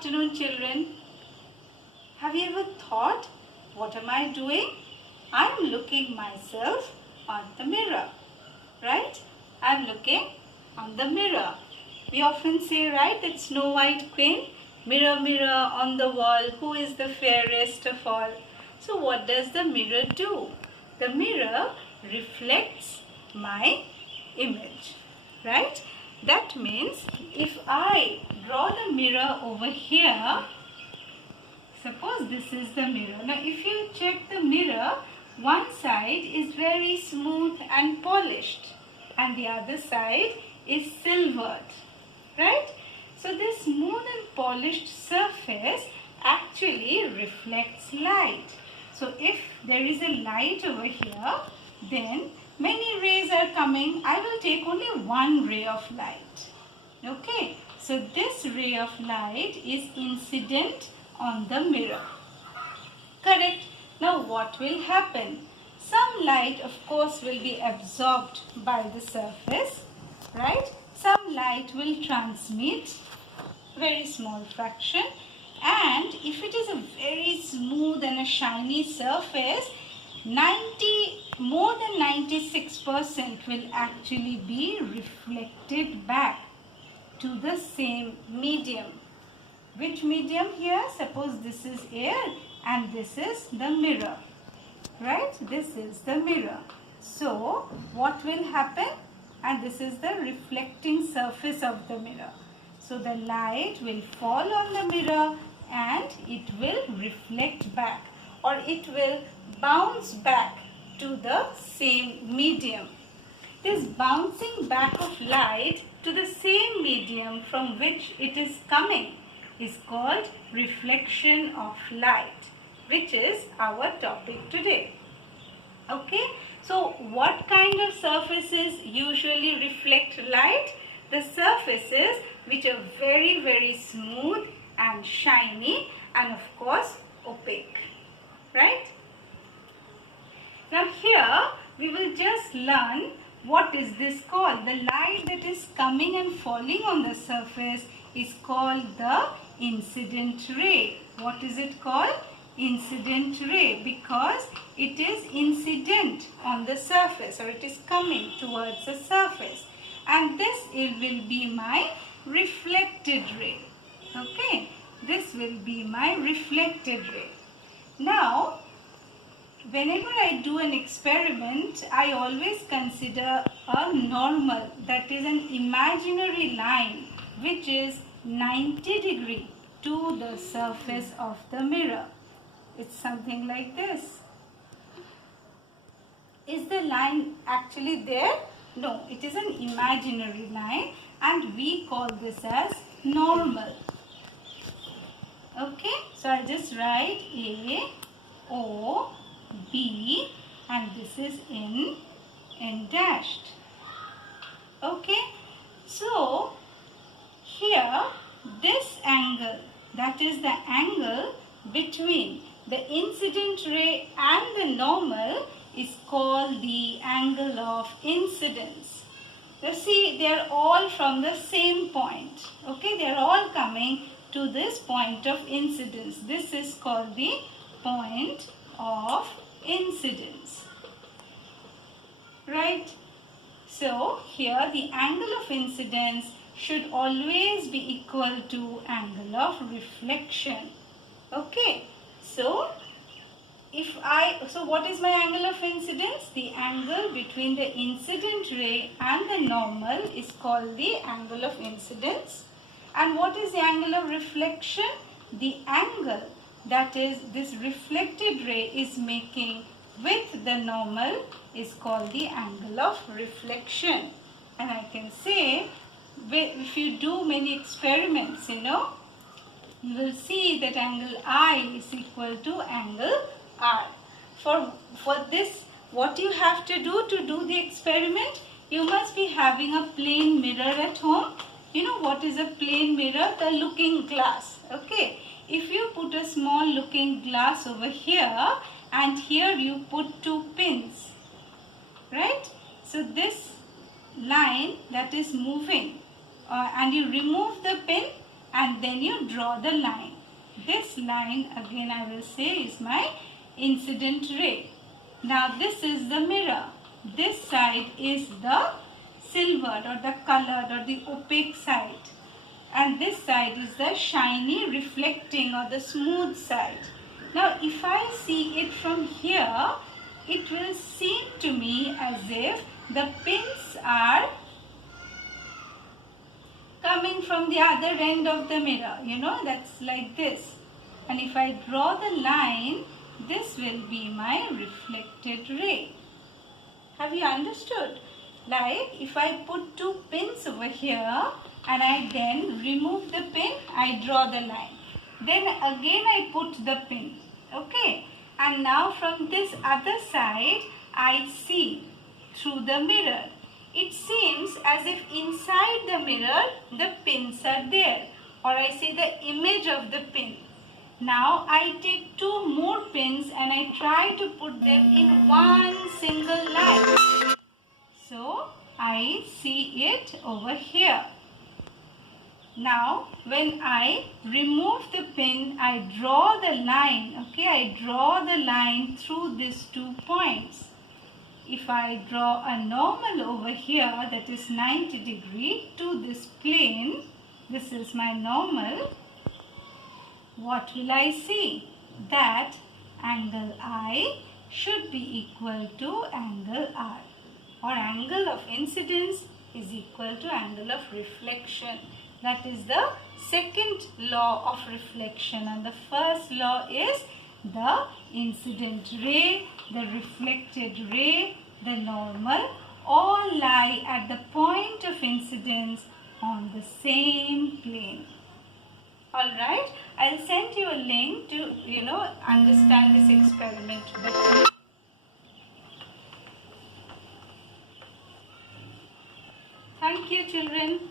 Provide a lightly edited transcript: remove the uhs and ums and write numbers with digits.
afternoon, children. Have you ever thought, what am I doing? I am looking myself on the mirror, right? I am looking on the mirror. We often say, right, that Snow White Queen, mirror, mirror on the wall, who is the fairest of all? So what does the mirror do? The mirror reflects my image, right? That means if I draw the mirror over here, suppose this is the mirror. Now if you check the mirror, one side is very smooth and polished and the other side is silvered, right? So this smooth and polished surface actually reflects light. So if there is a light over here, then many rays are coming. I will take only one ray of light. Okay, so this ray of light is incident on the mirror. Correct. Now what will happen? Some light of course will be absorbed by the surface, right? Some light will transmit, very small fraction, and if it is a very smooth and a shiny surface, more than 96% will actually be reflected back to the same medium. Which medium here? Suppose this is air and this is the mirror, right? This is the mirror. So what will happen? And this is the reflecting surface of the mirror. So the light will fall on the mirror and it will reflect back, or it will bounce back to the same medium. This bouncing back of light to the same medium from which it is coming is called reflection of light, which is our topic today. Okay, so what kind of surfaces usually reflect light? The surfaces which are very, very smooth and shiny and of course opaque, right? Now here we will just learn what is this called. The light that is coming and falling on the surface is called the incident ray. What is it called? Incident ray, because it is incident on the surface, or it is coming towards the surface, and this it will be my reflected ray. Okay, this will be my reflected ray. Now whenever I do an experiment, I always consider a normal, that is an imaginary line which is 90 degree to the surface of the mirror. It's something like this. Is the line actually there? No, it is an imaginary line and we call this as normal. Okay, so I'll just write A, O, B, and this is N dashed. Okay, so here this angle, that is the angle between the incident ray and the normal, is called the angle of incidence. You see, they are all from the same point. Okay, they are all coming to this point of incidence. This is called the point of incidence, right? So here the angle of incidence should always be equal to angle of reflection. Okay, so what is my angle of incidence? The angle between the incident ray and the normal is called the angle of incidence. And what is the angle of reflection? The angle that is this reflected ray is making with the normal is called the angle of reflection. And I can say, if you do many experiments, you will see that angle I is equal to angle R. For this, what you have to do the experiment, you must be having a plain mirror at home. You know what is a plain mirror? The looking glass. Okay. If you put a small looking glass over here and here you put two pins, right? So this line that is moving and you remove the pin, and then you draw the line. This line again I will say is my incident ray. Now this is the mirror. This side is the silvered or the colored or the opaque side. And this side is the shiny, reflecting or the smooth side. Now if I see it from here, it will seem to me as if the pins are coming from the other end of the mirror. You know, that's like this. And if I draw the line, this will be my reflected ray. Have you understood? Like if I put two pins over here and I then remove the pin, I draw the line. Then again I put the pin. Okay. And now from this other side, I see through the mirror. It seems as if inside the mirror, the pins are there. Or I see the image of the pin. Now I take two more pins and I try to put them in one single line. So I see it over here. Now when I remove the pin, I draw the line. Okay, I draw the line through these 2 points. If I draw a normal over here, that is 90 degree to this plane, this is my normal, what will I see? That angle I should be equal to angle R, or angle of incidence is equal to angle of reflection. That is the second law of reflection, and the first law is the incident ray, the reflected ray, the normal, all lie at the point of incidence on the same plane. Alright, I'll send you a link to, understand this experiment better. Thank you, children.